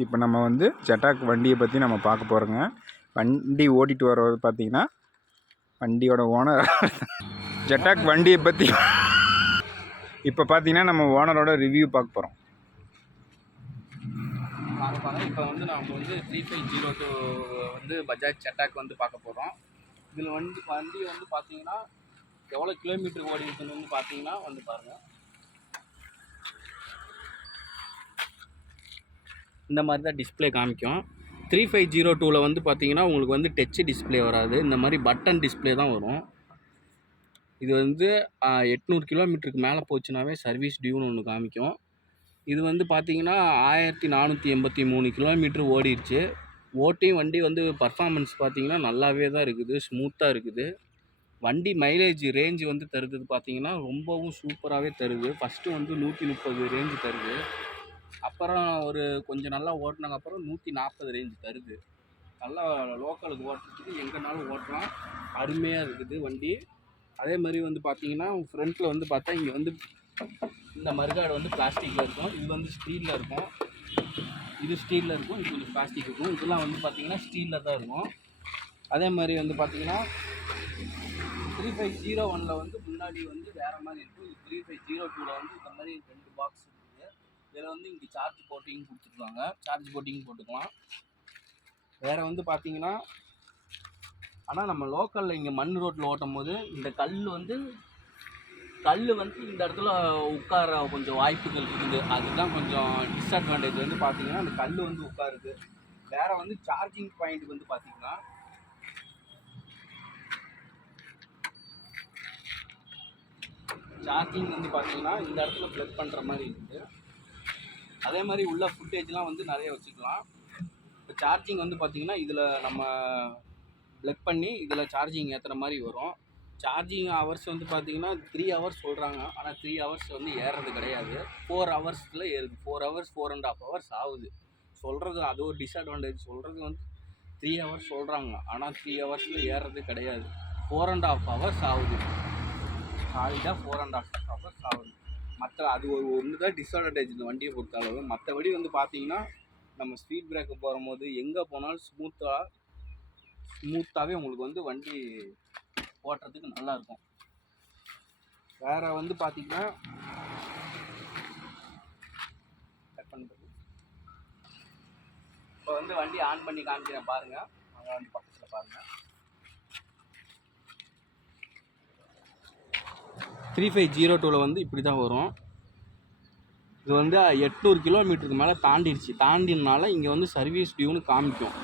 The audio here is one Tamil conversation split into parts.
இப்போ நம்ம வந்து ஜெட்டாக் வண்டியை பற்றி நம்ம பார்க்க போகிறோங்க. வண்டி ஓட்டிகிட்டு வர்றது பார்த்திங்கன்னா வண்டியோட ஓனர். ஜெட்டாக் வண்டியை பற்றி இப்போ பார்த்திங்கன்னா நம்ம ஓனரோட ரிவ்யூ பார்க்க போகிறோம். இப்போ வந்து நம்ம வந்து 3502 வந்து பஜாஜ் ஜெட்டாக் வந்து பார்க்க போகிறோம். இதில் வண்டி வந்து பார்த்தீங்கன்னா எவ்வளோ கிலோமீட்டர் ஓடி இருக்குன்னு வந்து பார்த்தீங்கன்னா வந்து பாருங்கள். இந்த மாதிரி தான் டிஸ்பிளே காமிக்கும். 3502 வந்து பார்த்தீங்கன்னா உங்களுக்கு வந்து டச் டிஸ்பிளே வராது, இந்த மாதிரி பட்டன் டிஸ்பிளே தான் வரும். இது வந்து 800 கிலோமீட்டருக்கு மேலே போச்சுனாவே சர்வீஸ் டியூன்னு ஒன்று காமிக்கும். இது வந்து பார்த்தீங்கன்னா 1483 கிலோமீட்டர் ஓடிடுச்சு. வண்டி வந்து பர்ஃபார்மன்ஸ் பார்த்தீங்கன்னா நல்லாவே தான் இருக்குது, ஸ்மூத்தாக இருக்குது. வண்டி மைலேஜ் ரேஞ்சு வந்து தருது பார்த்தீங்கன்னா ரொம்பவும் சூப்பராகவே தருது. ஃபஸ்ட்டு வந்து 130 ரேஞ்சு தருது. அப்புறம் ஒரு கொஞ்சம் நல்லா ஓட்டினாங்க அப்புறம் 140 ரேஞ்சு தருது. நல்லா லோக்கலுக்கு ஓட்டுறதுக்கு எங்கேனாலும் ஓட்டலாம், அருமையாக இருக்குது வண்டி. அதே மாதிரி வந்து பார்த்தீங்கன்னா ஃப்ரண்ட்டில் வந்து பார்த்தா இங்கே வந்து இந்த மறுகாடு வந்து பிளாஸ்டிக்கில் இருக்கும், இது வந்து ஸ்டீலில் இருக்கும். இது ஸ்டீலில் இருக்கும், இது கொஞ்சம் பிளாஸ்டிக் இருக்கும். இதெல்லாம் வந்து பார்த்தீங்கன்னா ஸ்டீலில் தான் இருக்கும். அதே மாதிரி வந்து பார்த்தீங்கன்னா 3501 வந்து முன்னாடி வந்து வேறு மாதிரி இருக்கும். 3502 வந்து இந்த மாதிரி 2 பாக்ஸ் இருக்குது. இதில் வந்து இங்கே சார்ஜ் போட்டிங் கொடுத்துருக்காங்க, சார்ஜ் போட்டிங் போட்டுக்கலாம். வேறு வந்து பார்த்தீங்கன்னா ஆனால் நம்ம லோக்கலில் இங்கே மண் ரோட்டில் ஓட்டும் போது இந்த கல் வந்து இந்த இடத்துல உட்கார கொஞ்சம் வாய்ப்புகள் இருக்குது. அதுதான் கொஞ்சம் டிஸ்அட்வான்டேஜ் வந்து பார்த்தீங்கன்னா அந்த கல் வந்து உட்காருது. வேறு வந்து சார்ஜிங் பாயிண்ட் வந்து பார்த்தீங்கன்னா சார்ஜிங் வந்து பார்த்தீங்கன்னா இந்த இடத்துல ப்ளக் பண்ணுற மாதிரி இருக்குது. அதே மாதிரி உள்ள ஃபுட்டேஜ்லாம் வந்து நிறைய வச்சுக்கலாம். இப்போ சார்ஜிங் வந்து பார்த்தீங்கன்னா இதில் நம்ம ப்ளக் பண்ணி இதில் சார்ஜிங் ஏற்றுற மாதிரி வரும். சார்ஜிங் ஹவர்ஸ் வந்து பார்த்தீங்கன்னா 3 ஹவர்ஸ் சொல்கிறாங்க, ஆனால் 3 ஹவர்ஸ் வந்து ஏறுறது கிடையாது. 4 ஹவர்ஸில் ஏறுது. 4 ஹவர்ஸ் 4.5 ஹவர்ஸ் ஆகுது சொல்கிறது. அது ஒரு டிஸ்அட்வான்டேஜ். சொல்கிறது வந்து 3 ஹவர்ஸ் சொல்கிறாங்க, ஆனால் 3 ஹவர்ஸில் ஏறுறது கிடையாது. 4.5 ஹவர்ஸ் ஆகுது. சாலிடாக 4.5 ஹவர்ஸ் ஆகுது. அது ஒன்று தான் டிஸ்அட்வான்டேஜ் இந்த வண்டியை பொறுத்த அளவு. மற்றபடி வந்து பார்த்தீங்கன்னா நம்ம ஸ்பீட் பிரேக்கு போகும்போது எங்கே போனாலும் ஸ்மூத்தாகவே உங்களுக்கு வந்து வண்டி ஓட்டுறதுக்கு நல்லாயிருக்கும். வேறு வந்து பார்த்தீங்கன்னா இப்போ வந்து வண்டி ஆன் பண்ணி காமிக்கிறேன் பாருங்கள். அங்கே வந்து பக்கத்தில் பாருங்கள். 3502 வந்து இப்படி தான் வரும். இது வந்து 800 கிலோமீட்டருக்கு மேலே தாண்டினால இங்கே வந்து சர்வீஸ் டியூன்னு காமிக்கும்.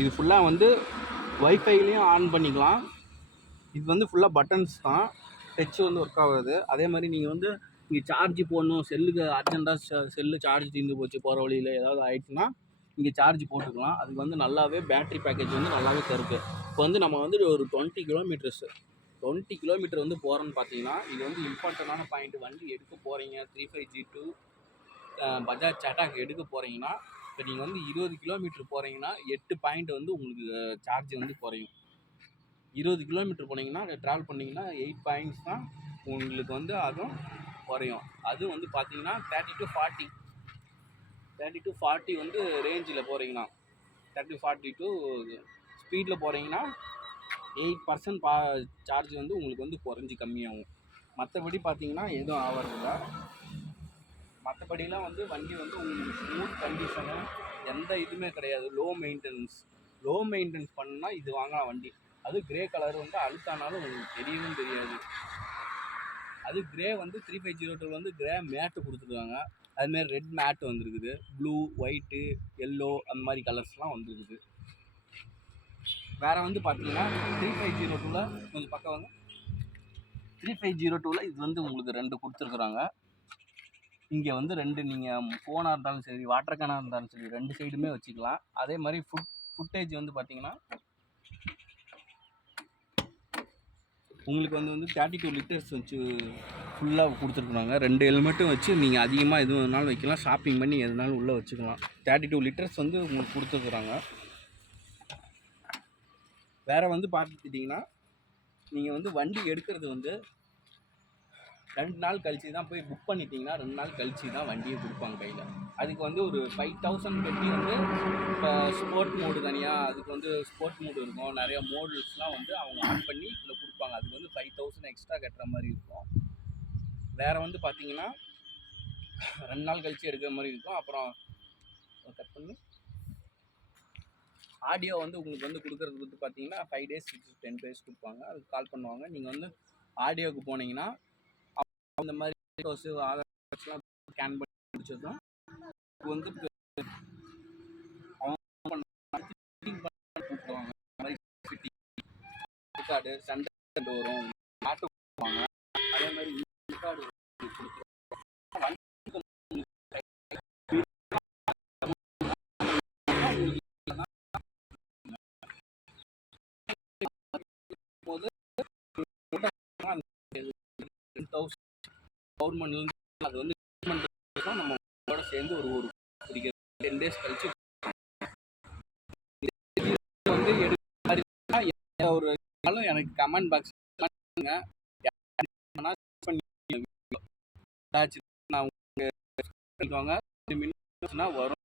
இது ஃபுல்லாக வந்து வைஃபைலையும் ஆன் பண்ணிக்கலாம். இது வந்து ஃபுல்லாக பட்டன்ஸ் தான், டச் வந்து ஒர்க் ஆகாது. அதே மாதிரி நீங்கள் வந்து இங்கே சார்ஜ் போடணும், செல்லுக்கு அர்ஜென்ட்டாக செல்லு சார்ஜ் தீர்ந்து போச்சு, போகிற வழியில் ஏதாவது ஆயிடுச்சுன்னா இங்கே சார்ஜ் போட்டுக்கலாம். அதுக்கு வந்து நல்லாவே பேட்ரி பேக்கேஜ் வந்து நல்லாவே தருக்கு. இப்போ வந்து நம்ம வந்து ஒரு 20 கிலோமீட்டர் வந்து போகிறோன்னு பார்த்தீங்கன்னா இது வந்து இம்பார்ட்டண்டான பாயிண்ட். வண்டி எடுக்க போகிறீங்க 3502 பஜாஜ் ஜெட்டாக் எடுக்க போகிறீங்கன்னா, இப்போ நீங்கள் வந்து 20 கிலோமீட்டர் போகிறீங்கன்னா 8 பாயிண்ட் வந்து உங்களுக்கு சார்ஜ் வந்து குறையும். 20 கிலோமீட்டர் போனீங்கன்னா ட்ராவல் பண்ணிங்கன்னா 8 பாயிண்ட்ஸ் தான் உங்களுக்கு வந்து அதுவும் குறையும். அது வந்து பார்த்தீங்கன்னா 30 to 40 வந்து ரேஞ்சில் போகிறீங்கன்னா 30-40 ஸ்பீடில் போகிறீங்கன்னா 8% சார்ஜ் வந்து உங்களுக்கு வந்து குறைஞ்சி கம்மியாகும். மற்றபடி பார்த்தீங்கன்னா எதுவும் ஆகிறதில்ல. மற்றபடிலாம் வந்து வண்டி வந்து உங்களுக்கு ஸ்மூத் கண்டிஷனு, எந்த இதுவுமே கிடையாது. லோ மெயின்டெனன்ஸ் பண்ணால் இது வாங்கலாம் வண்டி. அது கிரே கலர் வந்து அழுத்தானாலும் உங்களுக்கு தெரியவும் தெரியாது. அது கிரே வந்து 3502 வந்து கிரே மேட்டு கொடுத்துருக்காங்க. அதுமாரி ரெட் மேட்டு வந்துருக்குது, ப்ளூ, ஒயிட்டு, எல்லோ அந்த மாதிரி கலர்ஸ்லாம் வந்துருக்குது. வேறு வந்து பார்த்தீங்கன்னா 3502 கொஞ்சம் பக்கம் வாங்க. 3502 இது வந்து உங்களுக்கு 2 கொடுத்துருக்குறாங்க. இங்கே வந்து 2 நீங்கள் ஃபோனாக இருந்தாலும் சரி, வாட்டர் கேனாக இருந்தாலும் சரி, 2 சைடுமே வச்சுக்கலாம். அதே மாதிரி ஃபுட்டேஜ் வந்து பார்த்தீங்கன்னா உங்களுக்கு வந்து 32 லிட்டர்ஸ் வச்சு ஃபுல்லாக கொடுத்துருக்குறாங்க. 2 ஹெல்மெட்டும் வச்சு நீங்கள் அதிகமாக எது வேணாலும் வைக்கலாம், ஷாப்பிங் பண்ணி எதுனாலும் உள்ளே வச்சுக்கலாம். 32 லிட்டர்ஸ் வந்து உங்களுக்கு கொடுத்துருக்குறாங்க. வேறு வந்து பார்த்துக்கிட்டிங்கன்னா நீங்கள் வந்து வண்டி எடுக்கிறது வந்து 2 நாள் கழிச்சு தான் போய் புக் பண்ணிட்டீங்கன்னா 2 நாள் கழிச்சு தான் வண்டியை கொடுப்பாங்க கையில். அதுக்கு வந்து ஒரு 5000 கட்டி வந்து இப்போ ஸ்போர்ட் மோடு தனியாக, அதுக்கு வந்து ஸ்போர்ட் மோடு இருக்கும், நிறைய மோடல்ஸ்லாம் வந்து அவங்க ஆன் பண்ணி இதில் கொடுப்பாங்க. அதுக்கு வந்து 5000 எக்ஸ்ட்ரா கட்டுற மாதிரி இருக்கும். வேறு வந்து பார்த்தீங்கன்னா 2 நாள் கழிச்சு எடுக்கிற மாதிரி இருக்கும். அப்புறம் கட் பண்ணி ஆடியோ வந்து உங்களுக்கு வந்து கொடுக்குறது வந்து பார்த்தீங்கன்னா 5 days 10 days கொடுப்பாங்க. அதுக்கு கால் பண்ணுவாங்க. நீங்கள் வந்து ஆடியோவுக்கு போனீங்கன்னா அந்த மாதிரி ஆதார்லாம் ஸ்கேன் பண்ணி முடிச்சதும் வந்து கூப்பிடுவாங்க. இந்த மாதிரி கார்டு சண்டை வரும், ஆட்டோ கொடுப்பாங்க. அதே மாதிரி கார்டு போது கவர்மெண்ட்லேருந்து அது வந்து நம்ம சேர்ந்து ஒரு 10 days கழிச்சு வந்து ஒரு எனக்கு கமெண்ட் பாக்ஸ் பண்ணுங்க. நான் வரும்.